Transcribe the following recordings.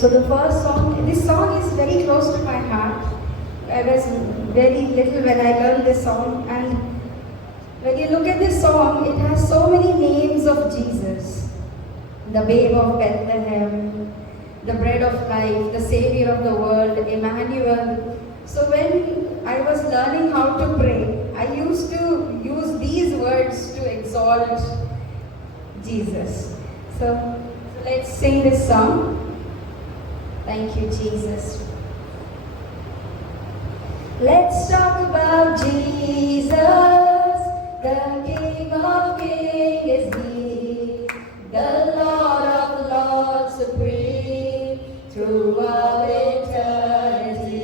So the first song, this song is very close to my heart. I was very little when I learned this song, and when you look at this song, it has so many names of Jesus. The babe of Bethlehem, the bread of life, the savior of the world, Emmanuel. So when I was learning how to pray, I used to use these words to exalt Jesus. So let's sing this song. Thank you, Jesus. Let's talk about Jesus, the King of Kings is He, the Lord of Lords supreme throughout eternity.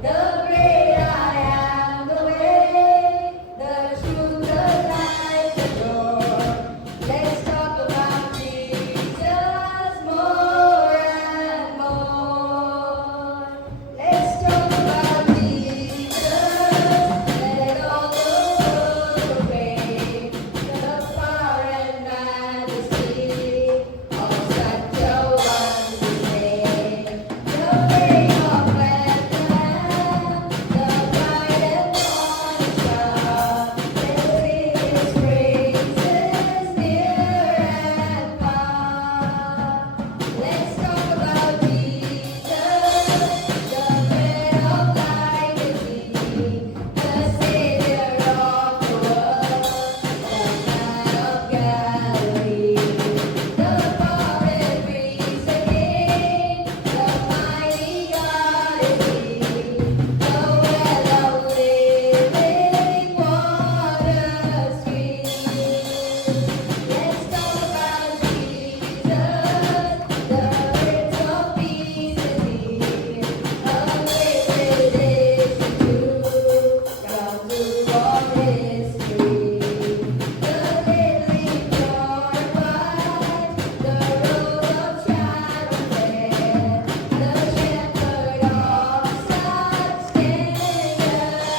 The great I am, the way, the truth, the life, the door. Let's talk about Jesus more and more. Let's talk about Jesus. Let all the world proclaim the power and majesty of such a wonderful name. The reign of Bethlehem, the bright and morning star. Let's sing His praises near and far. Let's talk about Jesus, the bread of life is He, the Savior of the world, the Man of Galilee. The prophet preached again, the mighty God is He, the well of living water stream. Let's talk about Jesus, the Prince of Peace is He, a great physician too, down through all history. The lily pure and white, the rose of Sharon fair, the shepherd of such tender care.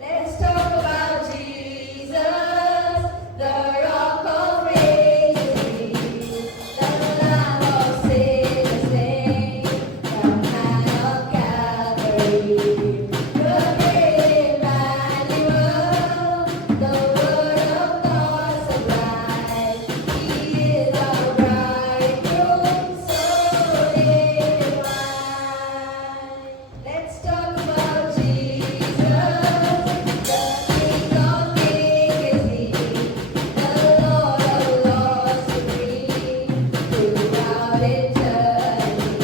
Let's talk about Jesus, the rock of ages, the Lamb of sin slain, the Man of Calvary, the great Emmanuel, the Word of God sublime. He is our bridegroom, so divine. Let's talk about Jesus, the King of Kings is He, the Lord of Lords supreme throughout eternity.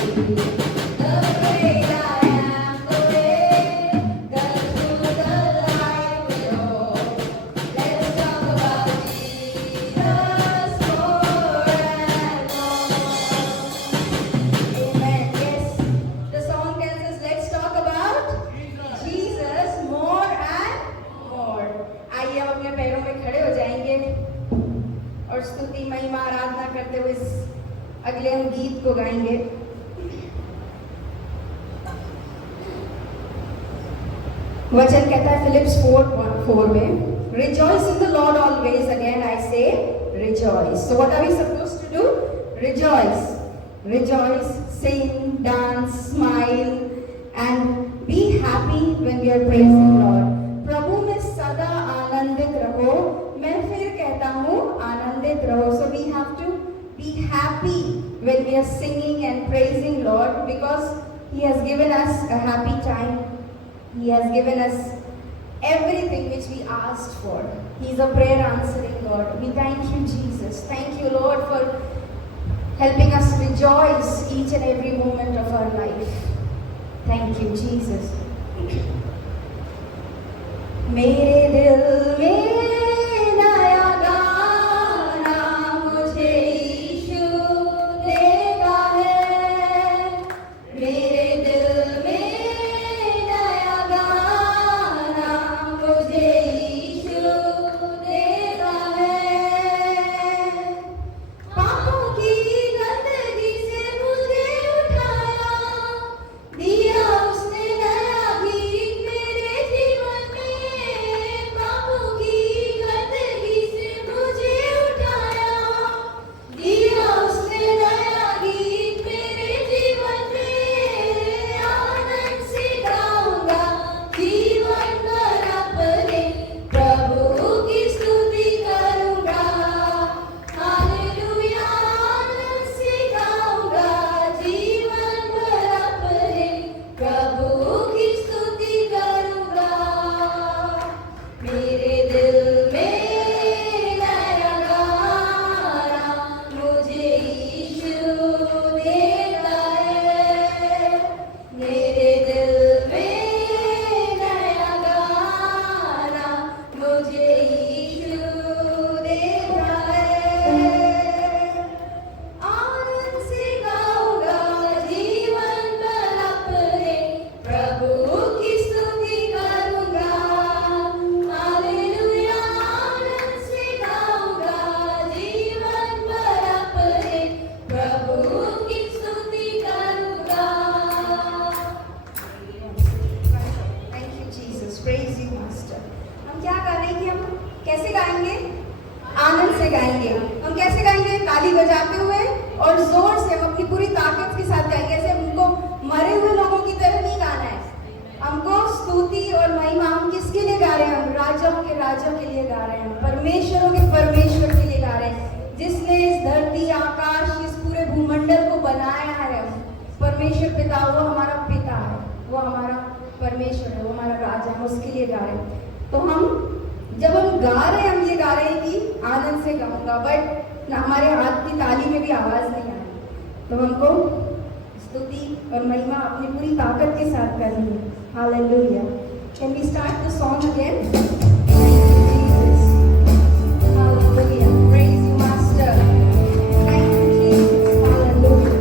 The great I am, the way, the truth, the life, the door. Let's talk about Jesus more and more. Amen. Yes, the song tells us, let's talk about Jesus more and more. आइए अब अपने पैरों में खड़े हो जाएंगे और स्तुति महिमा आराधना करते हुए इस अगले हम गीत को गाएंगे. वचन कहता है फिलिप्स 4:4 में, Rejoice in the Lord always. Again I say, rejoice. So what are we supposed to do? Rejoice. Rejoice, sing, dance, smile, and be happy when we are praising Lord. प्रभु में सदा आनंदित रहो. मैं फिर कहता हूँ आनंदित रहो. So we have to be happy when we are singing and praising Lord, because He has given us a happy time. He has given us everything which we asked for. He is a prayer answering God. We thank you, Jesus. Thank you, Lord, for helping us rejoice each and every moment of our life. Thank you, Jesus. मेरे दिल में नया गाना मुझे यीशु देता है. मेरे दिल में नया गाना मुझे यीशु देता है. पापों की गंदगी से मुझे उठाया, दिया उसने नया गीत मेरे जीवन में. और जोर से हम अपनी पूरी ताकत के साथ गाएंगे। ऐसे हमको मरे हुए लोगों की तरह नहीं गाना है। हमको स्तुति और महिमा हम किसके लिए गा रहे हैं? हम राजाओं के राजा के लिए गा रहे हैं, परमेश्वरों के परमेश्वर के लिए गा रहे हैं, जिसने इस धरती, आकाश, इस पूरे भूमंडल को बनाया है। परमेश्वर पिता, वो हमारा पिता है, वो हमारा परमेश्वर है, वो हमारा राजा, हम उसके लिए गा रहे हैं। तो जब हम गा रहे हैं, हम ये गा रहे हैं कि आनंद से गाऊंगा, बट हमारे हाथ की ताली में भी आवाज नहीं आ रही। तो हमको स्तुति और महिमा अपनी पूरी ताकत के साथ करनी है। Hallelujah. Can we start the song again? Hallelujah. Praise you, Master. Thank you, Jesus. Hallelujah.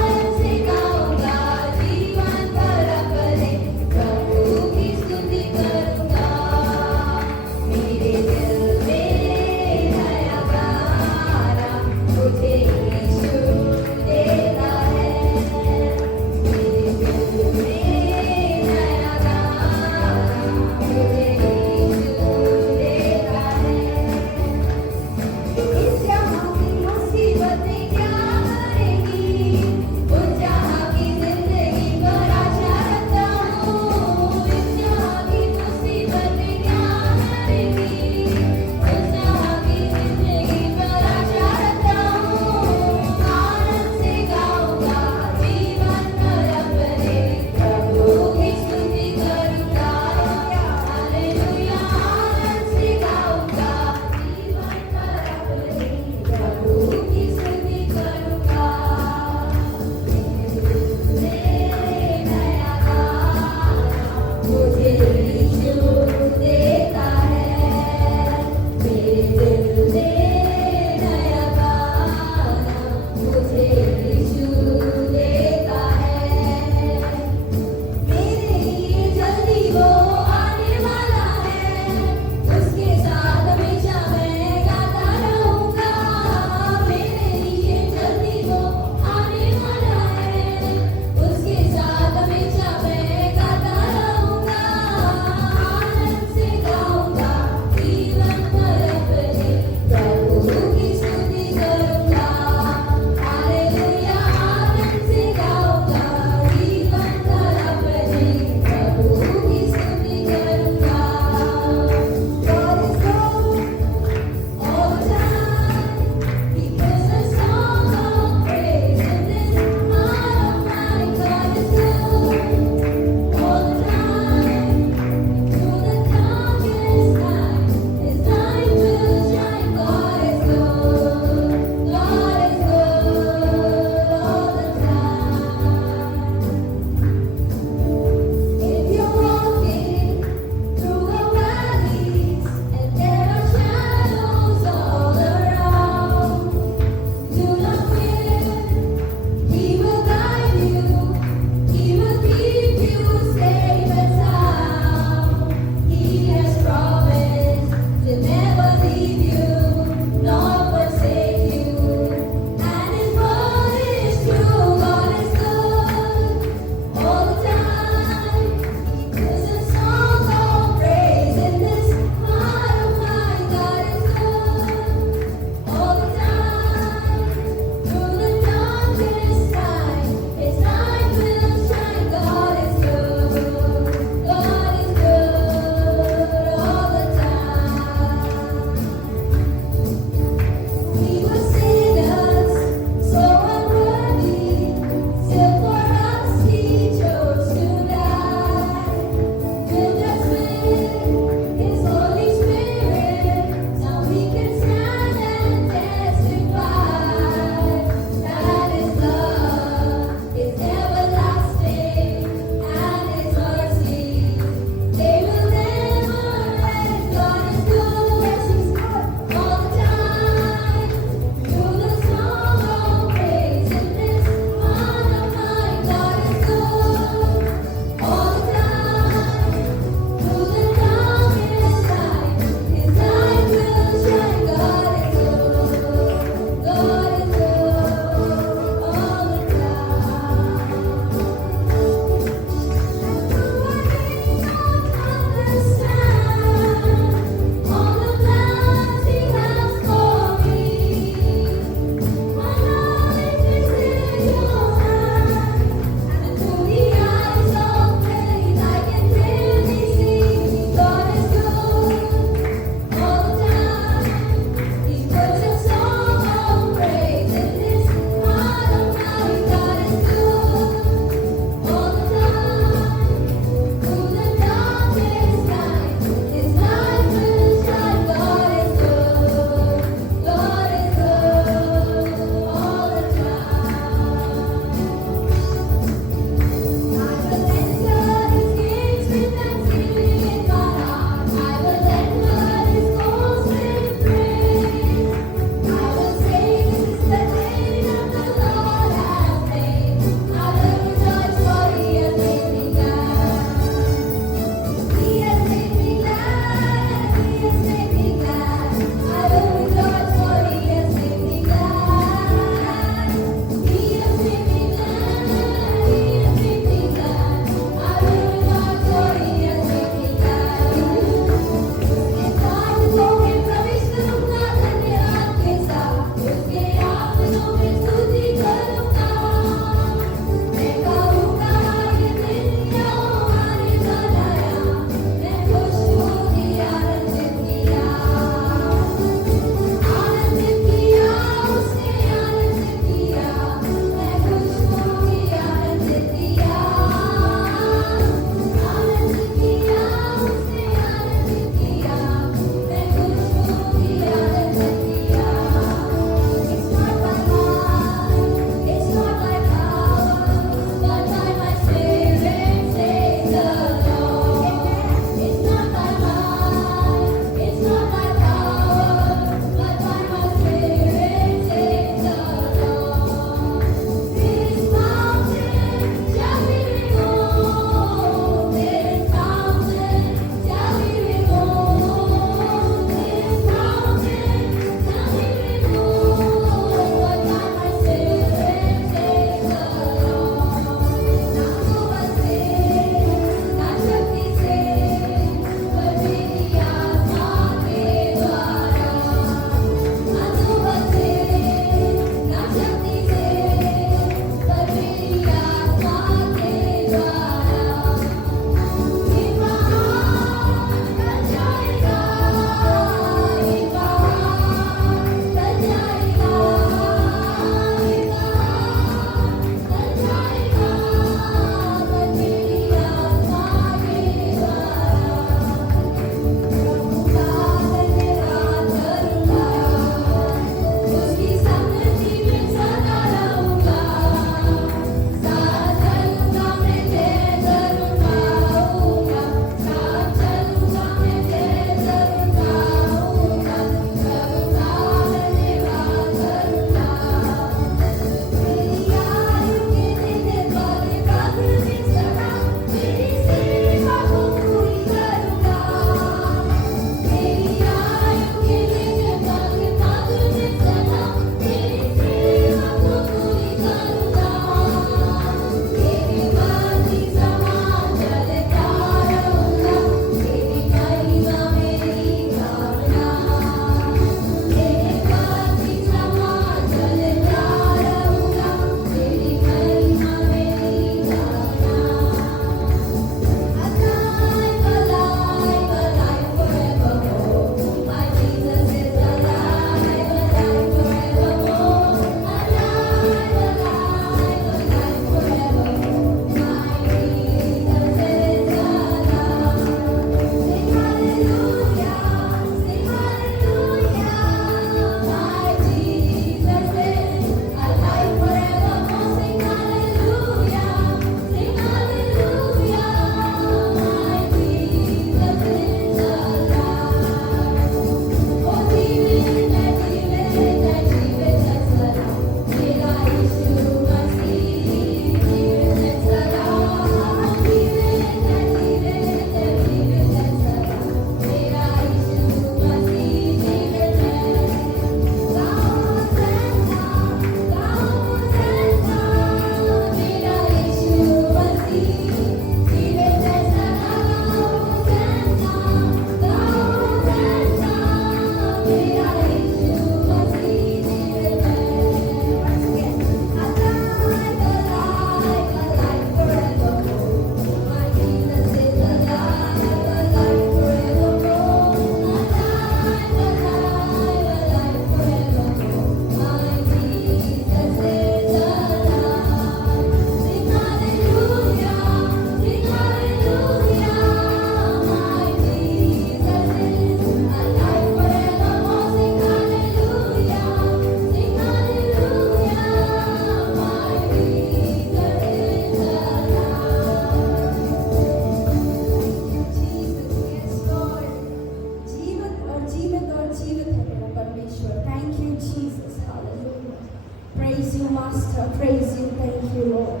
Praise you, Master. Praise you. Thank you, Lord.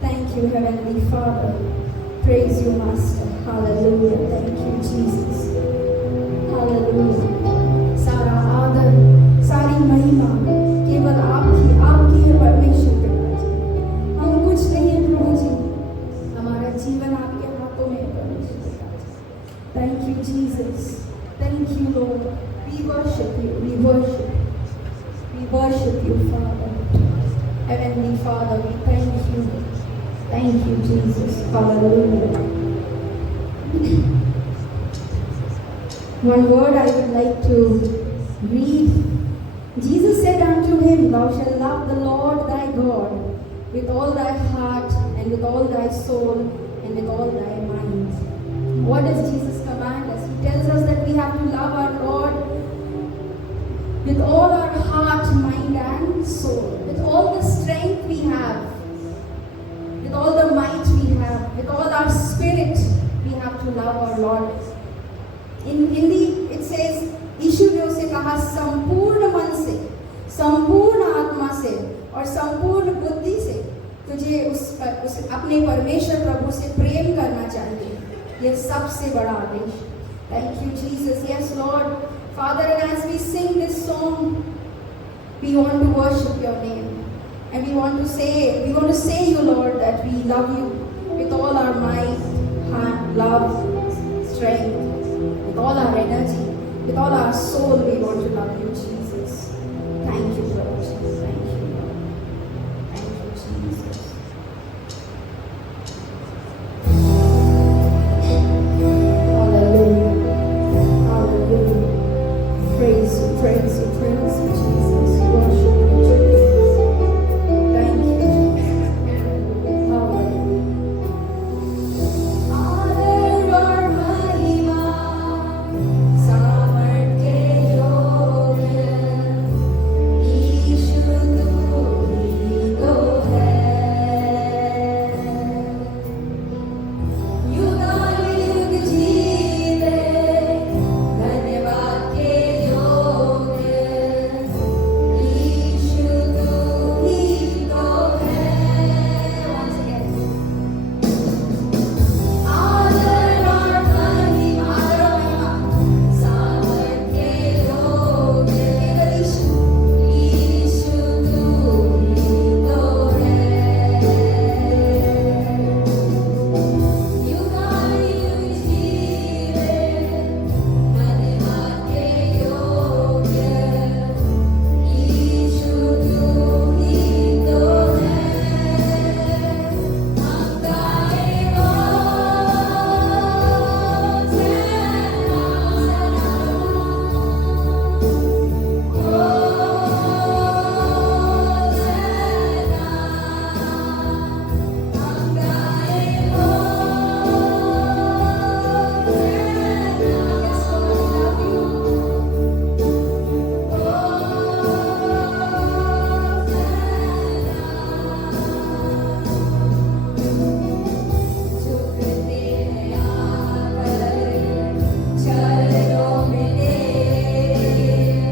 Thank you, Heavenly Father. Praise you, Master. Hallelujah. Thank you, Jesus. Hallelujah. सारा आदर, सारी महिमा केवल आपकी है परमेश्वर पिता जी। हम कुछ नहीं है प्रभु जी, हमारा जीवन आपके हाथों में है परमेश्वर पिता जी। Thank you, Jesus. Thank you, Lord. We worship you. We worship you. We worship you, Father. Heavenly Father, we thank you. Thank you, Jesus. Hallelujah. One word I would like to read. Jesus said unto him, Thou shalt love the Lord thy God with all thy heart and with all thy soul and with all thy mind. What does Jesus command us? He tells us that we have to love our Lord with all our heart, mind and soul, with all the strength we have, with all the might we have, with all our spirit, we have to love our Lord. In Hindi it says, यीशु ने उसे कहा संपूर्ण मन से, संपूर्ण आत्मा से और संपूर्ण बुद्धि से तुझे उस अपने परमेश्वर प्रभु से प्रेम करना चाहिए। यह सबसे बड़ा आदेश। Thank you, Jesus. Yes, Lord. Father, and as we sing this song, we want to worship your name. And we want to say you, Lord, that we love you with all our might, heart, love, strength, with all our energy, with all our soul, we want to love you, Jesus. Thank you, Lord. Thank you, Lord. Thank you, Jesus. Hallelujah. Hallelujah. Praise you, praise you, praise you, Jesus. Worship you, Jesus. Thank you, Jesus. Hallelujah. आदर और महिमा सामर्थ्य योग्य यीशु तू ही तो है। युगानुयुग जीते धन्यवाद के योग्य यीशु तू ही तो है। Once again. आदर और महिमा सामर्थ्य योग्य केवल यीशु तू ही तो है। युगानुयुग जीवे धन्यवाद के योग्य यीशु तू ही तो है। हम गाएंगे चरणों में तेरे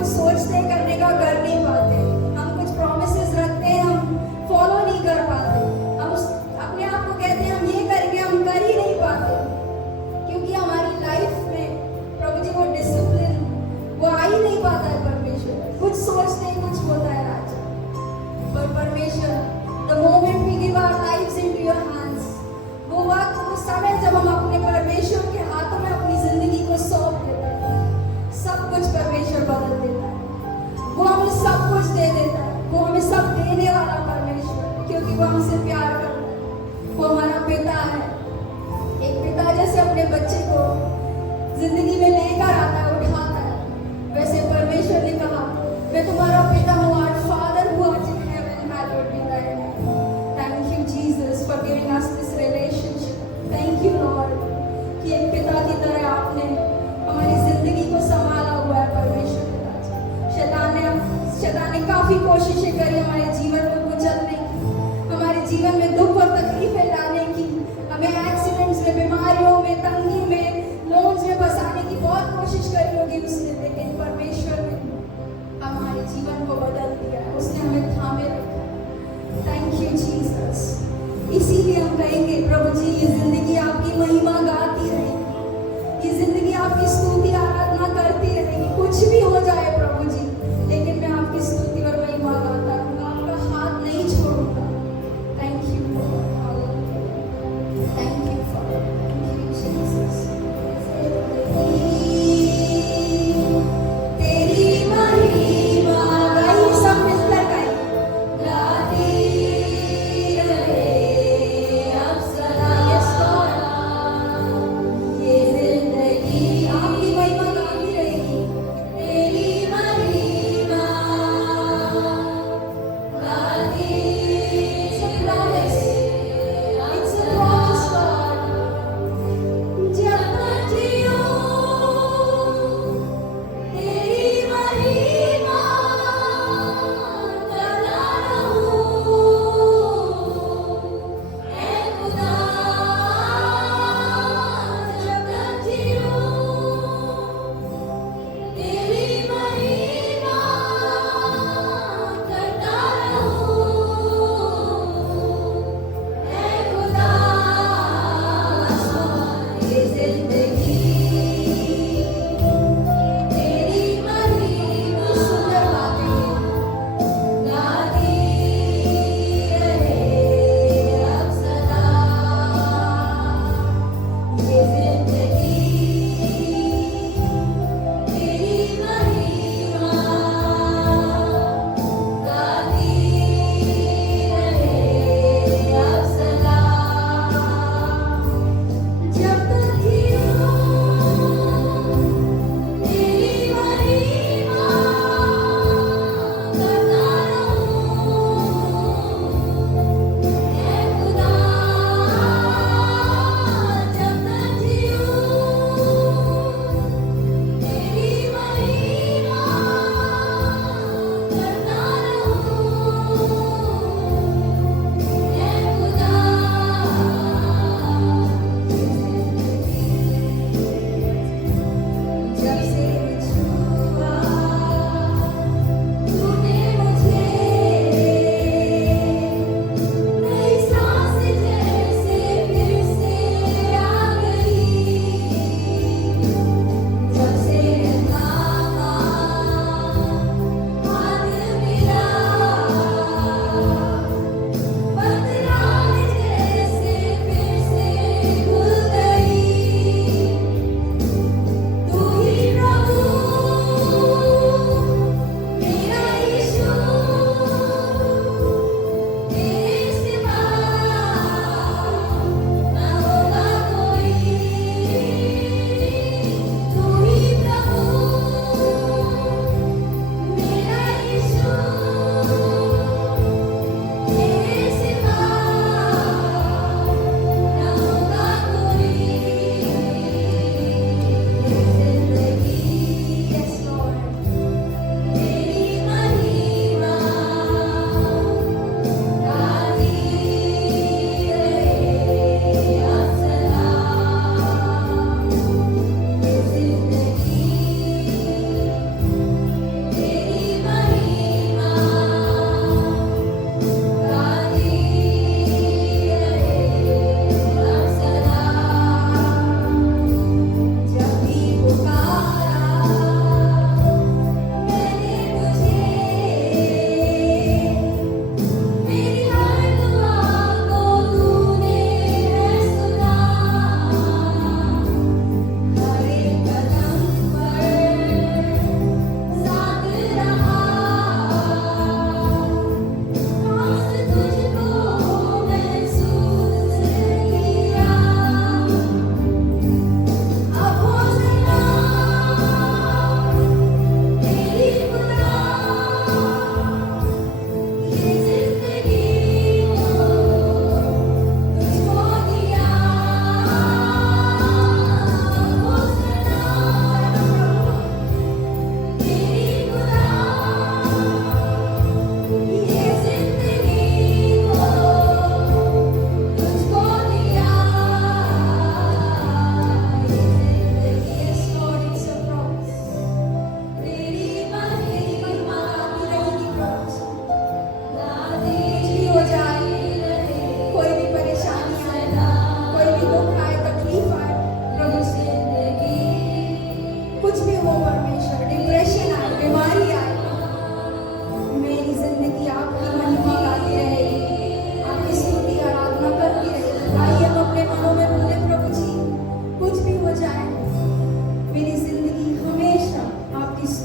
कुछ सोचते करने का कर नहीं पाते, हम कुछ प्रॉमिसेस रखते हैं, हम फॉलो नहीं कर पाते, हम अपने आप को कहते हैं हम ये करेंगे, हम कर ही नहीं पाते, क्योंकि हमारी लाइफ में प्रभु जी वो डिसिप्लिन वो आ ही नहीं पाता है। परमेश्वर कुछ सोचते ही कुछ होता है राजा, पर परमेश्वर the moment we give our lives into your hands, वो वक्त वो समय जब हम अपने परमेश्वर के हाथों में अपनी जिंदगी को सौंप देते हैं, सब कुछ परमेश्वर बदल देता है, वो हमें सब कुछ दे देता है, वो हमें सब देने वाला परमेश्वर, क्योंकि वो हमसे प्यार करता है, वो हमारा पिता है। एक पिता जैसे अपने बच्चे को जिंदगी में लेकर आता है, उठाता है, वैसे परमेश्वर ने कहा मैं तुम्हारा पिता हूँ, our father who art in heaven, hallowed be thy name। Thank you Jesus for giving us this relationship. Thank you Lord कि एक पिता की तरह आपने हमारी जिंदगी को संभाला हुआ है परमेश्वर पिता। शैतान ने काफी कोशिशें करी हमारे जीवन को कुचलने की, हमारे जीवन में दुख और तकलीफें लाने की, हमें एक्सीडेंट्स में, बीमारियों में, तंगी में, लोन्स में फंसाने की बहुत कोशिश करी होगी उसने, लेकिन परमेश्वर ने हमारे जीवन को बदल दिया है, उसने हमें थामे रखा है। Thank you Jesus. इसीलिए हम कहेंगे प्रभु जी ये जिंदगी आपकी महिमा गाती रहेगी, ये जिंदगी आपकी स्तुति आराधना करती रहेगी, कुछ भी हो जाए प्रभु जी, लेकिन मैं आपकी स्तुति और महिमा गाता रहूंगा, आपका हाथ नहीं छोड़ूंगा। Thank you Lord, thank you for, thank you Jesus. तेरी महिमा गाइए, सब मिलकर गाइए, गाती रहे अब सदा। यस लॉर्ड, ये जिंदगी आपकी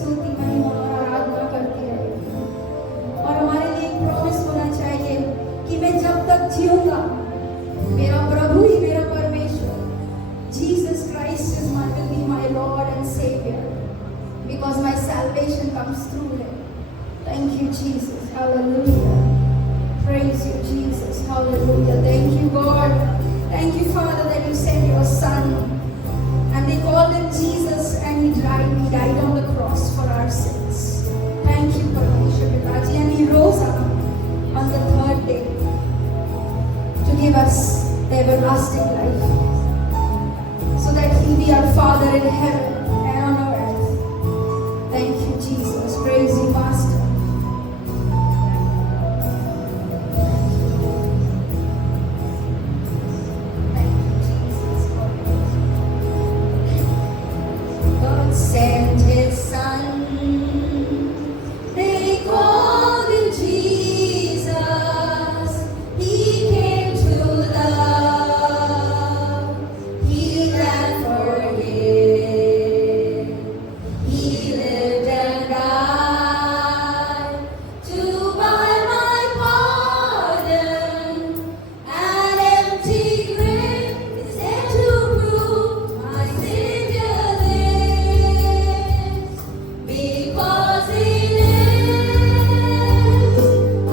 स्तुति महिमा और आराधना करती रहेगी। और हमारे लिए एक प्रॉमिस होना चाहिए कि मैं जब तक जीऊंगा मेरा प्रभु ही मेरा परमेश्वर, Jesus Christ is my will be my Lord and saviour, because my salvation comes through him. Thank you Jesus, hallelujah, praise you Jesus, hallelujah. Thank you God, thank you Father that you sent your son and they called him Jesus and he died on the cross for our sins. Thank you Parmeshwar Pidaji, and he rose up on the third day to give us the everlasting life so that he be our Father in heaven and on earth. Thank you Jesus, praise you Master. Sent his son, they called him Jesus. He came to love, heal and forgive. He lived and died to buy my pardon. An empty grave is there to prove my Savior lives. Because he lives,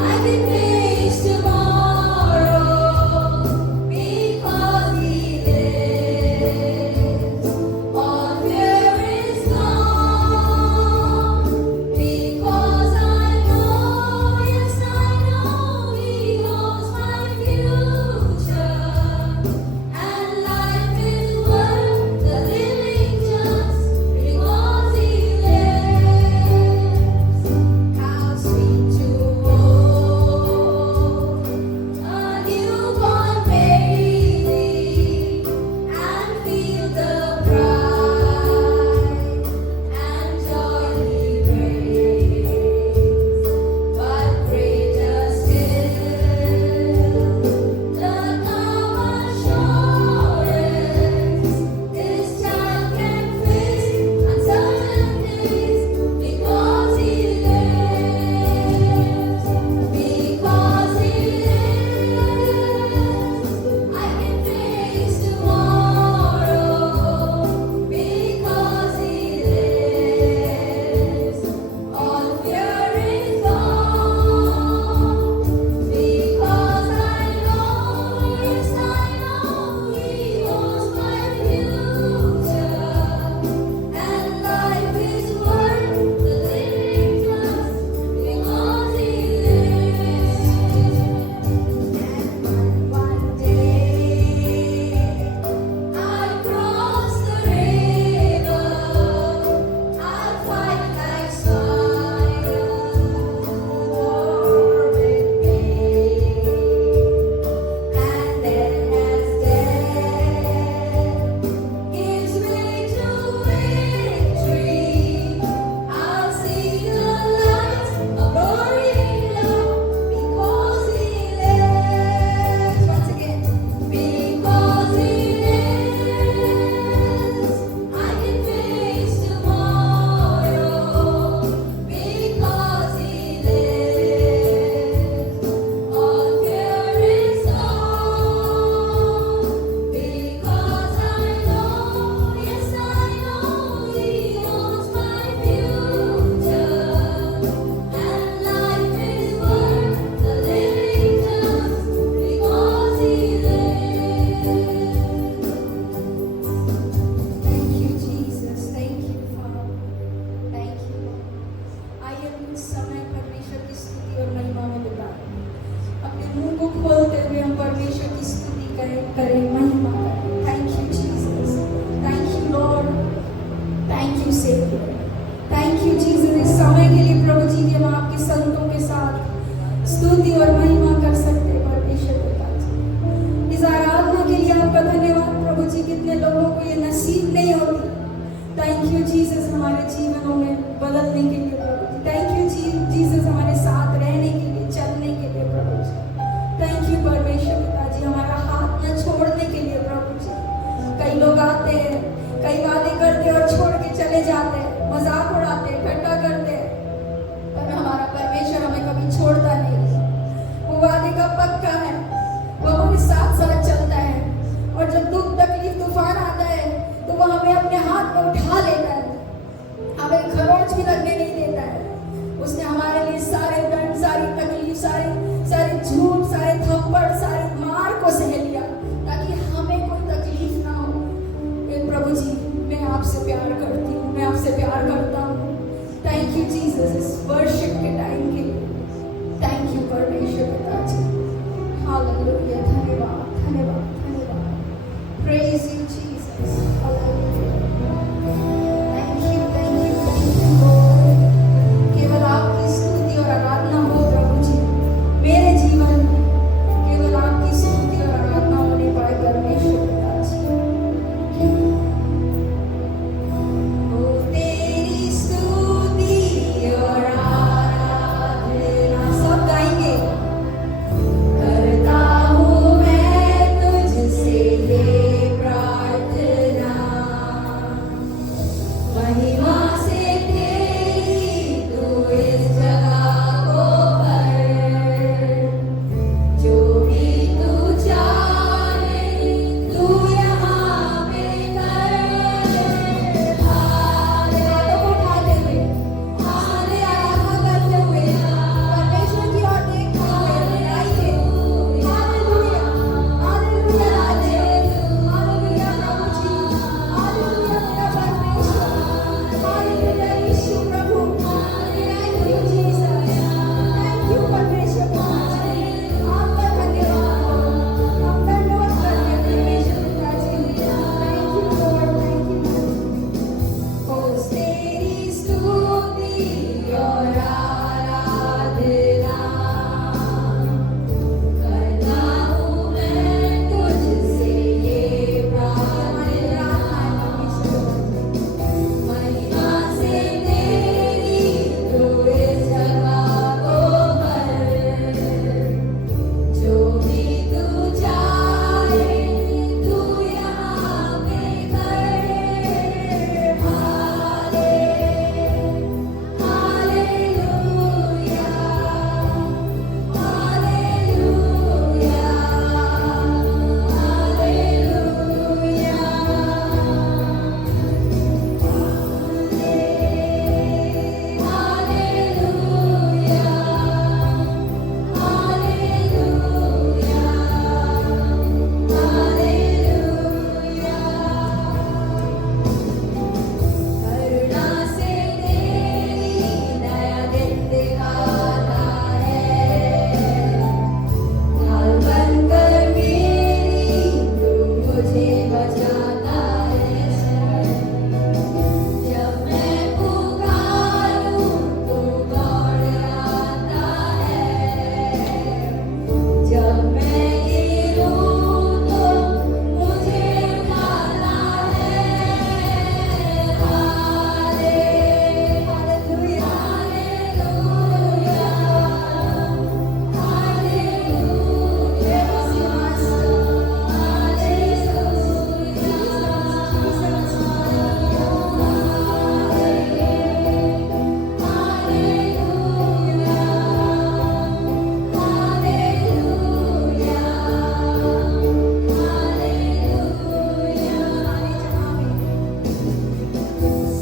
I can face tomorrow. Because he lives, all fear is gone. Because I know, yes I know, he knows my future. And life is worth the living just because he lives. How sweet to hold a newborn baby and feel the pride and joy he brings. But greater still, the calm assurance this child can face uncertain days because he lives. Because he lives, I can face tomorrow. Because he lives, all fear is gone. Because I know, yes I know, he knows my future. And life is worth the living just because he lives. And one day I'll cross the river, I'll fight life's fire, war with pain. And then as death gives way to victory, I'll see the light of glory and love because he lives. Once again, because he lives, I can face tomorrow. Because he lives, all fear is gone. Because I know, yes I know, he knows my future. And life is worth the living just because he lives. Thank you Jesus, thank you Father, thank you Lord. आइए हम इस समय परमेश्वर की स्तुति और महिमा में बिताएं। अपने मुंह को खोलते हुए हम परमेश्वर की स्तुति करें, महिमा करें। Thank you Jesus, thank you Lord, thank you Savior, thank you Jesus। इस समय के लिए प्रभु जी के हम आपके संतों के साथ स्तुति और महिमा कर सकते हैं परमेश्वर पिताजी। इस आराधना के लिए आपका धन्यवाद प्रभु जी, कितने लोगों को ये नसीब नहीं होती। थैंक यू जीसस हमारे जीवनों में बदलने के लिए प्रभु जी। थैंक यू जीसस हमारे साथ रहने के लिए, चलने के लिए प्रभु जी। थैंक यू परमेश्वर पिताजी, हमारा हाथ न छोड़ने के लिए प्रभु जी। कई लोग आते हैं, कई वादे करते हैं और छोड़ के चले जाते हैं, मजाक उड़ाते हैं, ठट्टा सारे दंड, सारी तकलीफ, सारे झूठ, सारे थप्पड़, सारे मार को सह लिया ताकि हमें कोई तकलीफ ना हो। हे प्रभु जी, मैं आपसे प्यार करती हूँ, मैं आपसे प्यार करता हूँ। थैंक यू जीसस, इस वर्शिप के टाइम के थैंक यू परमेश्वर पिताजी। हालेलुया, धन्यवाद धन्यवाद धन्यवाद। Praise you Jesus, hallelujah. Thank you Lord. केवल आपकी स्तुति और आराधना हो प्रभु जी, मेरे जीवन केवल आपकी स्तुति और आराधना होने पाए परमेश्वर पिताजी। ओ तेरी स्तुति और आराधना सब गाएंगे। करता हूँ मैं तुझसे ये प्रार्थना, महिमा से तेरी तू इस जगह को भर, जो भी तू चाहे तू यहाँ पे कर। हाले हाथों को उठाते हुए, हाले आराधना करते हुए, परमेश्वर की ओर देखते हुए गाइए। हालेलुया, हालेलुया राजे, हालेलुया प्रभु जी, हालेलुया मेरा परमेश्वर, हालेलुया यीशु प्रभु। Thank you Jesus, thank you परमेश्वर पिताजी, आपका धन्यवाद हो। हम धन्यवाद करते हैं परमेश्वर पिताजी। Thank you Lord, thank you. ओ तेरी स्तुति और आराधना करता हूँ मैं तुझसे ये प्रार्थना, महिमा से तेरी तू इस जगह को भर, जो भी तू चाहे तू यहाँ पे कर। हालेलुया, हालेलुया, करुणा से तेरी दया दिन दिखाता है, ढाल बनकर मेरी तू मुझे बचाता है। जब मैं पुकारूं तू दौड़ आता है, जब मैं गिरूं तो मुझे उठाता है। हालेलुया, हालेलुया, हालेलुया,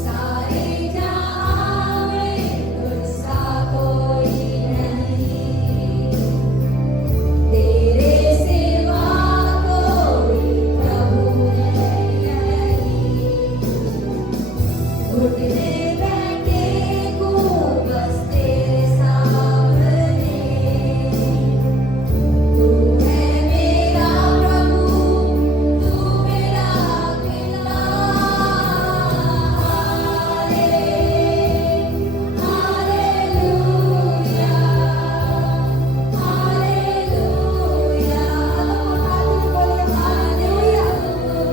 सारे जहां में तुझसा कोई नहीं, तेरे सिवा कोई प्रभु नहीं। घुटने बैठे को बस तेरे सामने, तू है मेरा प्रभु, तू मेरा अकेला। हालेलुया, हालेलुया, हालेलुया,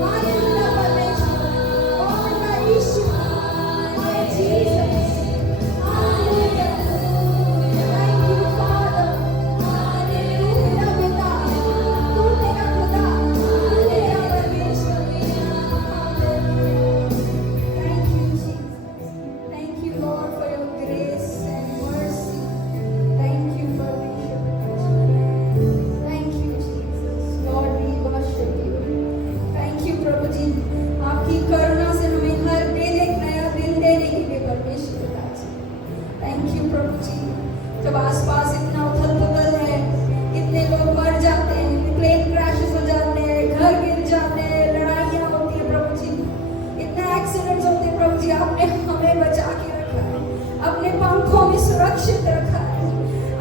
हालेलुया परमेश्वर, ओ मेरा Yeshu, my Jesus, hallelujah. Thank you father, तू मेरा पिता, तू मेरा खुदा, तू मेरा परमेश्वर। Thank you, Jesus. Thank you, Lord, for your grace and mercy. Thank you, परमेश्वर। Thank you, Jesus. Lord, we worship you. Thank you, प्रभु जी, आपकी करुणा से हमें हर दिन एक नया दिन देने के लिए परमेश्वर पिताजी। Thank you, प्रभु जी। जब आसपास इतना उथल पुथल है, इतने लोग मर जाते हैं, प्लेन क्रैशेस हो जाते हैं, घर गिर जाते हैं, लड़ाइयाँ होती है प्रभु जी, इतने एक्सीडेंट्स होते हैं प्रभु जी, आपने हमें बचा के रखा है, अपने पंखों में सुरक्षित रखा है।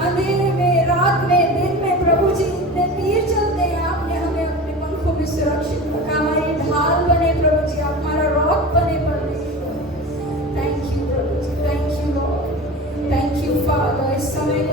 अंधेरे में, रात में, दिन में प्रभु जी इतने तीर चलते हैं, आपने हमें अपने पंखों में सुरक्षित रखा। हमारी ढाल बने प्रभु जी, आप हमारा रॉक बने परमेश्वर। थैंक यू प्रभु जी, thank you Lord, thank you father. इस समय